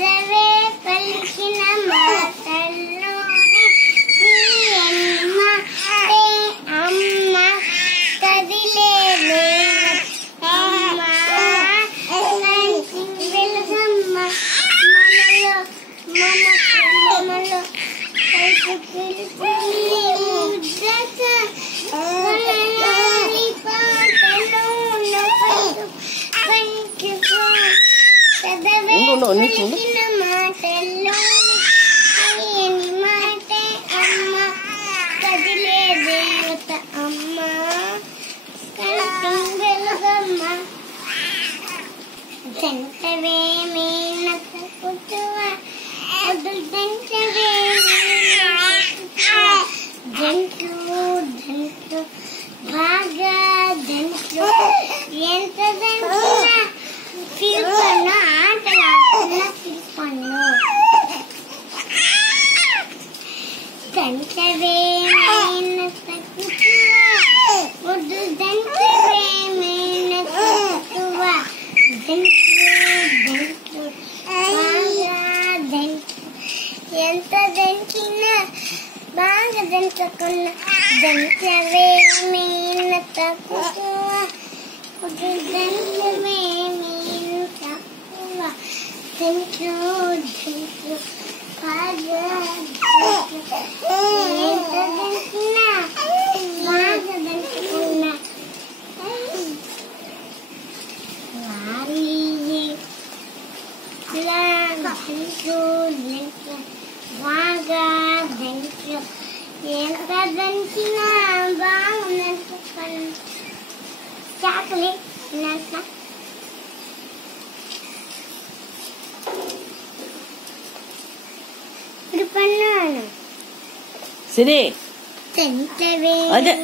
పెదవే పలికిన మాటల్లోనే నీ అమ్మ అమ్మ కదిలే అమ్మ వెలుగమ్మ మనలో మనలో కైపు పిలిచి ముద్రక కొలయాలి పాటలు పంచుకో పెదవే పలికిన మాటల్లోనే నీ మాటే అమ్మ కదిలే దేవత అమ్మ కంటి వెలుగమ్మ జంటవే మేనక పుట్టువ అదుల్ జంటవే జంటు జంటు బాగా జంటు ఎంత జంటున్నా పిలుపన్ను ఆటలాడుతున్న పిలుపన్ను జంటవే మేనక పుట్టువ అదుల్ జంటవే మేనక పుట్టువ జంటు జంటు బాగా జంటు ఎంత జంటినా బాగా జంటుకున్న జంటవే మేనక పుట్టువ అదుల్ జంటవే మేనక పుట్టువ జంటు జంటు బాగా జంటు ఎంత జంటినా బాగా జంటుకున్న బాగా దంచు ఎంత దంచినా బాగున్నట్టు చాక్లెట్ ఇప్పుడు పన్నాను సిరి తింటవే అదే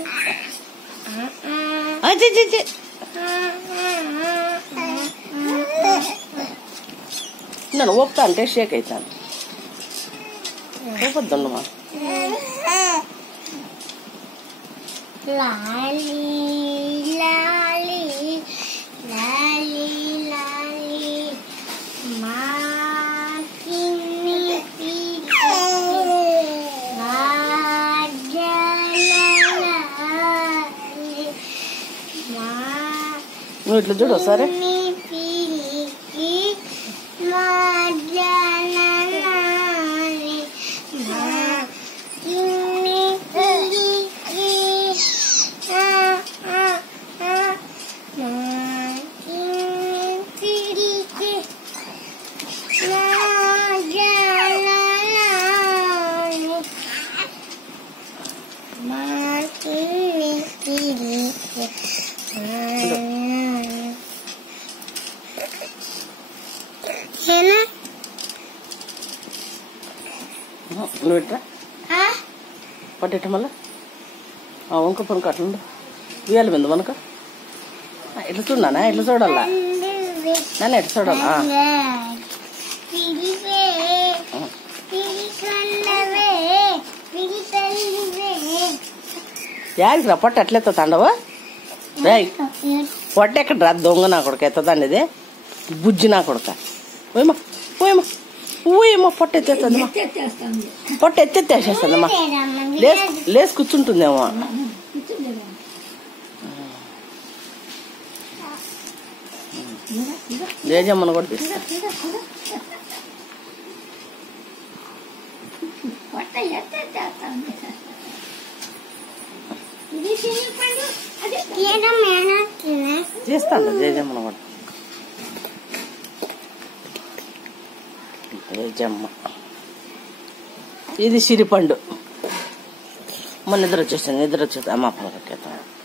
అదే నేను ఒప్పుతా అంటే షేక్ అవుతాను ఒప్పొద్దుండమా లాలి లాలి లాలి లాలి మా కిన్ని నువ్వు ఇట్లా చూడు సరే నువ్వు ఇట్లా పట్టేట మళ్ళా వంక పనుక అట్లుండు ఉయ్యాలి మీద మనక ఎట్లా చూడనా ఎట్లా చూడాలా నన్ను ఎట్లా చూడాలా యాడికి రా పొట్ట ఎట్లా ఎత్తుండవు పొట్ట ఎక్కడ రా దొంగ నా కొడుకు ఎత్తదండి ఇది బుజ్జి నా కొడుక పోయమ్మా పోయమ్మా ఊయమ్మా పొట్ట ఎత్తేస్తుందమ్మా పొట్ట ఎత్తేసేస్తుందమ్మా లేసి కూర్చుంటుందేమో లేజమ్మను కూడా తీస్తా చేస్తాను జేజమ్మను కూడా జేజమ్మ ఇది సిరిపండు మొన్న నిద్ర వచ్చేసింది అమ్మ పొరకేద్దాం